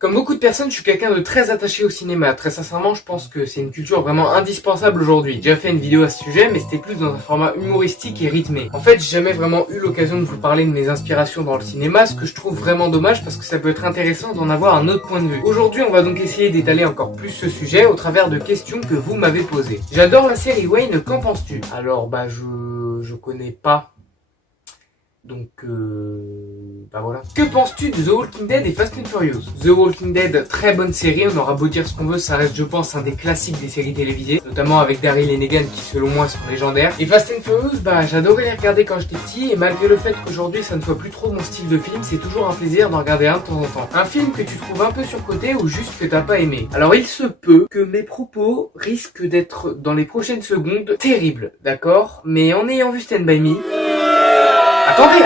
Comme beaucoup de personnes, je suis quelqu'un de très attaché au cinéma. Très sincèrement, je pense que c'est une culture vraiment indispensable aujourd'hui. J'ai déjà fait une vidéo à ce sujet, mais c'était plus dans un format humoristique et rythmé. En fait, j'ai jamais vraiment eu l'occasion de vous parler de mes inspirations dans le cinéma, ce que je trouve vraiment dommage parce que ça peut être intéressant d'en avoir un autre point de vue. Aujourd'hui, on va donc essayer d'étaler encore plus ce sujet au travers de questions que vous m'avez posées. J'adore la série Wayne, qu'en penses-tu? Alors, je connais pas. Donc, voilà. Que penses-tu de The Walking Dead et Fast and Furious? The Walking Dead, très bonne série, on aura beau dire ce qu'on veut, ça reste je pense un des classiques des séries télévisées, notamment avec Daryl et Negan qui selon moi sont légendaires. Et Fast and Furious, j'adorais les regarder quand j'étais petit et malgré le fait qu'aujourd'hui ça ne soit plus trop mon style de film, c'est toujours un plaisir d'en regarder un de temps en temps. Un film que tu trouves un peu surcoté ou juste que t'as pas aimé. Alors il se peut que mes propos risquent d'être dans les prochaines secondes terribles, d'accord? Mais en ayant vu Stand By Me... Attendez,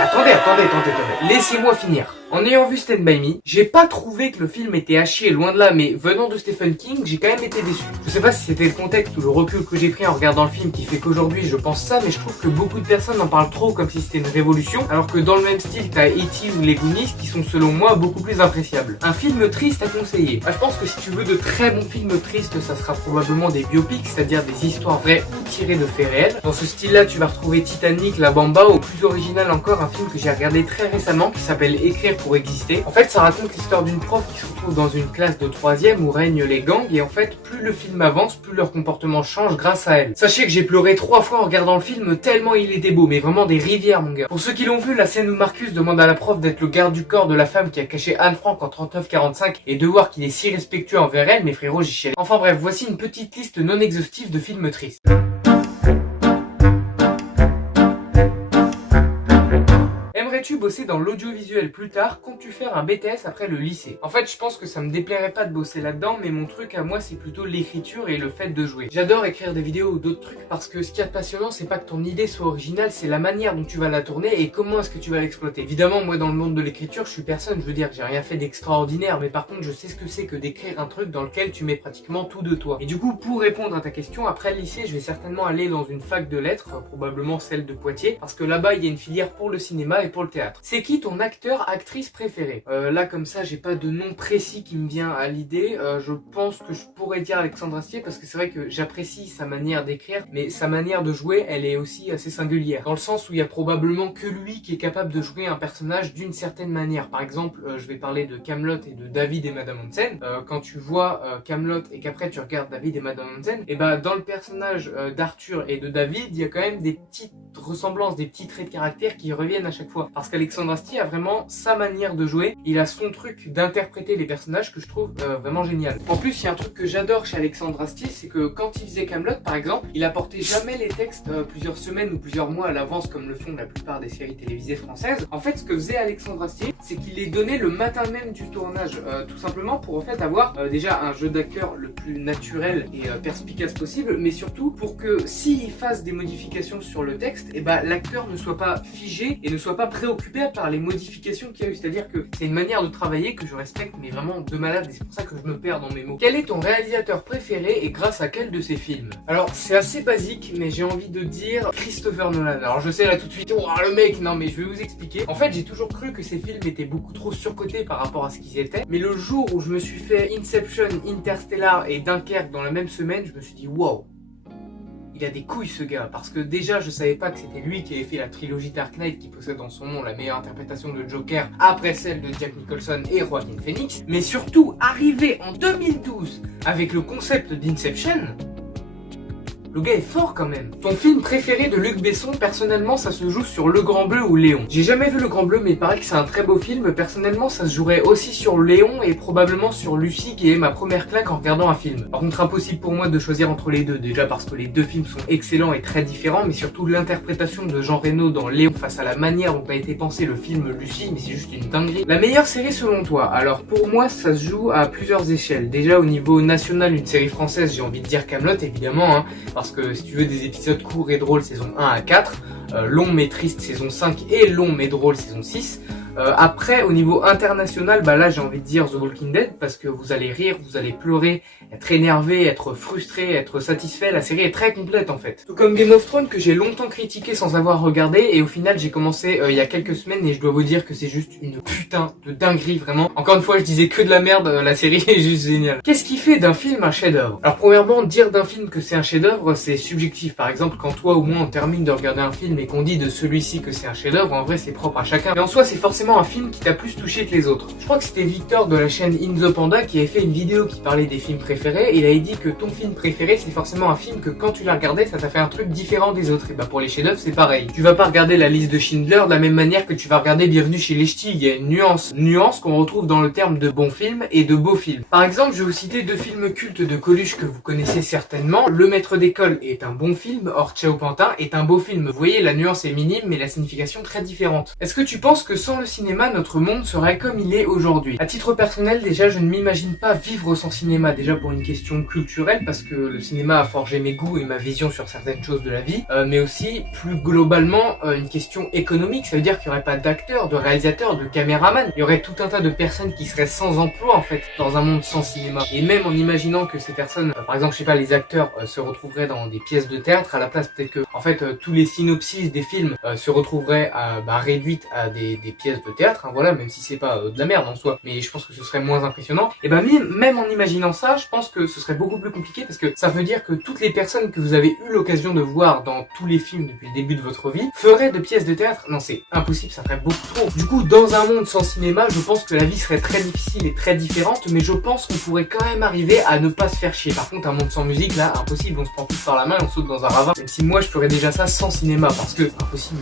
laissez-moi finir. En ayant vu Stand By Me, j'ai pas trouvé que le film était à chier, loin de là, mais venant de Stephen King, j'ai quand même été déçu. Je sais pas si c'était le contexte ou le recul que j'ai pris en regardant le film qui fait qu'aujourd'hui je pense ça, mais je trouve que beaucoup de personnes en parlent trop comme si c'était une révolution, alors que dans le même style t'as E.T. ou les Goonies qui sont selon moi beaucoup plus appréciables. Un film triste à conseiller. Je pense que si tu veux de très bons films tristes, ça sera probablement des biopics, c'est-à-dire des histoires vraies ou tirées de faits réels. Dans ce style-là, tu vas retrouver Titanic, La Bamba, ou plus original encore, un film que j'ai regardé très récemment qui s'appelle Écrire pour exister. En fait, ça raconte l'histoire d'une prof qui se retrouve dans une classe de 3e où règnent les gangs et en fait, plus le film avance, plus leur comportement change grâce à elle. Sachez que j'ai pleuré 3 fois en regardant le film tellement il était beau, mais vraiment des rivières mon gars. Pour ceux qui l'ont vu, la scène où Marcus demande à la prof d'être le garde du corps de la femme qui a caché Anne Frank en 39-45 et de voir qu'il est si respectueux envers elle, mes frérots, j'y chialais. Enfin bref, voici une petite liste non exhaustive de films tristes. Aimerais-tu bosser dans l'audiovisuel plus tard? Comptes-tu faire un BTS après le lycée? En fait, je pense que ça me déplairait pas de bosser là-dedans, mais mon truc à moi, c'est plutôt l'écriture et le fait de jouer. J'adore écrire des vidéos ou d'autres trucs parce que ce qui est passionnant, c'est pas que ton idée soit originale, c'est la manière dont tu vas la tourner et comment est-ce que tu vas l'exploiter. Évidemment, moi, dans le monde de l'écriture, je suis personne, je veux dire, j'ai rien fait d'extraordinaire, mais par contre, je sais ce que c'est que d'écrire un truc dans lequel tu mets pratiquement tout de toi. Et du coup, pour répondre à ta question, après le lycée, je vais certainement aller dans une fac de lettres, probablement celle de Poitiers, parce que là-bas, il y a une filière pour le cinéma et pour le théâtre. C'est qui ton acteur, actrice préféré? Là comme ça j'ai pas de nom précis qui me vient à l'idée. Je pense que je pourrais dire Alexandre Astier parce que c'est vrai que j'apprécie sa manière d'écrire, mais sa manière de jouer elle est aussi assez singulière. Dans le sens où il y a probablement que lui qui est capable de jouer un personnage d'une certaine manière. Par exemple, je vais parler de Kaamelott et de David et Madame Hansen. Quand tu vois Kaamelott et qu'après tu regardes David et Madame Hansen, et dans le personnage d'Arthur et de David, il y a quand même des petites ressemblances, des petits traits de caractère qui reviennent à chaque fois. Parce qu'Alexandre Astier a vraiment sa manière de jouer, il a son truc d'interpréter les personnages que je trouve vraiment génial. En plus, il y a un truc que j'adore chez Alexandre Astier, c'est que quand il faisait Kaamelott par exemple, il apportait jamais les textes plusieurs semaines ou plusieurs mois à l'avance comme le font la plupart des séries télévisées françaises. En fait, ce que faisait Alexandre Astier, c'est qu'il les donnait le matin même du tournage, tout simplement pour en fait avoir déjà un jeu d'acteur le plus naturel et perspicace possible, mais surtout pour que s'il fasse des modifications sur le texte, l'acteur ne soit pas figé et ne soit pas préoccupé par les modifications qu'il y a eu. C'est-à-dire que c'est une manière de travailler que je respecte, mais vraiment de malade, et c'est pour ça que je me perds dans mes mots. Quel est ton réalisateur préféré et grâce à quel de ses films? Alors, c'est assez basique, mais j'ai envie de dire Christopher Nolan. Alors, je sais là tout de suite, oh le mec, non mais je vais vous expliquer. En fait, j'ai toujours cru que ces films étaient beaucoup trop surcotés par rapport à ce qu'ils étaient, mais le jour où je me suis fait Inception, Interstellar et Dunkerque dans la même semaine, je me suis dit, waouh, il a des couilles ce gars, parce que déjà je savais pas que c'était lui qui avait fait la trilogie Dark Knight qui possède dans son nom la meilleure interprétation de Joker après celle de Jack Nicholson et Joaquin Phoenix, mais surtout arrivé en 2012 avec le concept d'Inception. Le gars est fort quand même. Ton film préféré de Luc Besson, personnellement ça se joue sur Le Grand Bleu ou Léon. J'ai jamais vu Le Grand Bleu mais il paraît que c'est un très beau film. Personnellement ça se jouerait aussi sur Léon et probablement sur Lucie qui est ma première claque en regardant un film. Par contre impossible pour moi de choisir entre les deux, déjà parce que les deux films sont excellents et très différents, mais surtout l'interprétation de Jean Reno dans Léon face à la manière dont a été pensé le film Lucie, mais c'est juste une dinguerie. La meilleure série selon toi? Alors pour moi ça se joue à plusieurs échelles. Déjà au niveau national, une série française, j'ai envie de dire Kaamelott évidemment, hein, parce que si tu veux des épisodes courts et drôles saison 1 à 4, long mais triste saison 5 et long mais drôle saison 6, Après, au niveau international, bah là j'ai envie de dire The Walking Dead, parce que vous allez rire, vous allez pleurer, être énervé, être frustré, être satisfait. La série est très complète en fait. Tout comme Game of Thrones que j'ai longtemps critiqué sans avoir regardé, et au final j'ai commencé il y a quelques semaines, et je dois vous dire que c'est juste une putain de dinguerie vraiment. Encore une fois, je disais que de la merde, la série est juste géniale. Qu'est-ce qui fait d'un film un chef-d'œuvre? Alors premièrement, dire d'un film que c'est un chef-d'œuvre, c'est subjectif. Par exemple, quand toi ou moi on termine de regarder un film et qu'on dit de celui-ci que c'est un chef-d'œuvre, en vrai c'est propre à chacun. Mais en soi, c'est forcément un film qui t'a plus touché que les autres. Je crois que c'était Victor de la chaîne In The Panda qui avait fait une vidéo qui parlait des films préférés, et il avait dit que ton film préféré c'est forcément un film que quand tu l'as regardé, ça t'a fait un truc différent des autres. Et bah pour les chefs-d'œuvre c'est pareil. Tu vas pas regarder la liste de Schindler de la même manière que tu vas regarder Bienvenue chez les Ch'tis. Il y a une nuance qu'on retrouve dans le terme de bon film et de beau film. Par exemple, je vais vous citer deux films cultes de Coluche que vous connaissez certainement. Le Maître d'école est un bon film, Or Ciao Pantin est un beau film. Vous voyez, la nuance est minime mais la signification très différente. Est-ce que tu penses que sans le cinéma, notre monde serait comme il est aujourd'hui? À titre personnel, déjà, je ne m'imagine pas vivre sans cinéma. Déjà pour une question culturelle, parce que le cinéma a forgé mes goûts et ma vision sur certaines choses de la vie, mais aussi plus globalement une question économique. Ça veut dire qu'il n'y aurait pas d'acteurs, de réalisateurs, de caméramans. Il y aurait tout un tas de personnes qui seraient sans emploi en fait dans un monde sans cinéma. Et même en imaginant que ces personnes, par exemple, je sais pas, les acteurs se retrouveraient dans des pièces de théâtre, à la place peut-être que en fait tous les synopsis des films se retrouveraient réduites à des pièces de théâtre, hein, voilà, même si c'est pas de la merde en soi, mais je pense que ce serait moins impressionnant. Et ben même en imaginant ça, je pense que ce serait beaucoup plus compliqué, parce que ça veut dire que toutes les personnes que vous avez eu l'occasion de voir dans tous les films depuis le début de votre vie feraient de pièces de théâtre. Non, c'est impossible, ça ferait beaucoup trop. Du coup, dans un monde sans cinéma, je pense que la vie serait très difficile et très différente, mais je pense qu'on pourrait quand même arriver à ne pas se faire chier. Par contre, un monde sans musique, là, impossible, on se prend tous par la main et on saute dans un ravin. Même si moi, je ferais déjà ça sans cinéma, parce que impossible.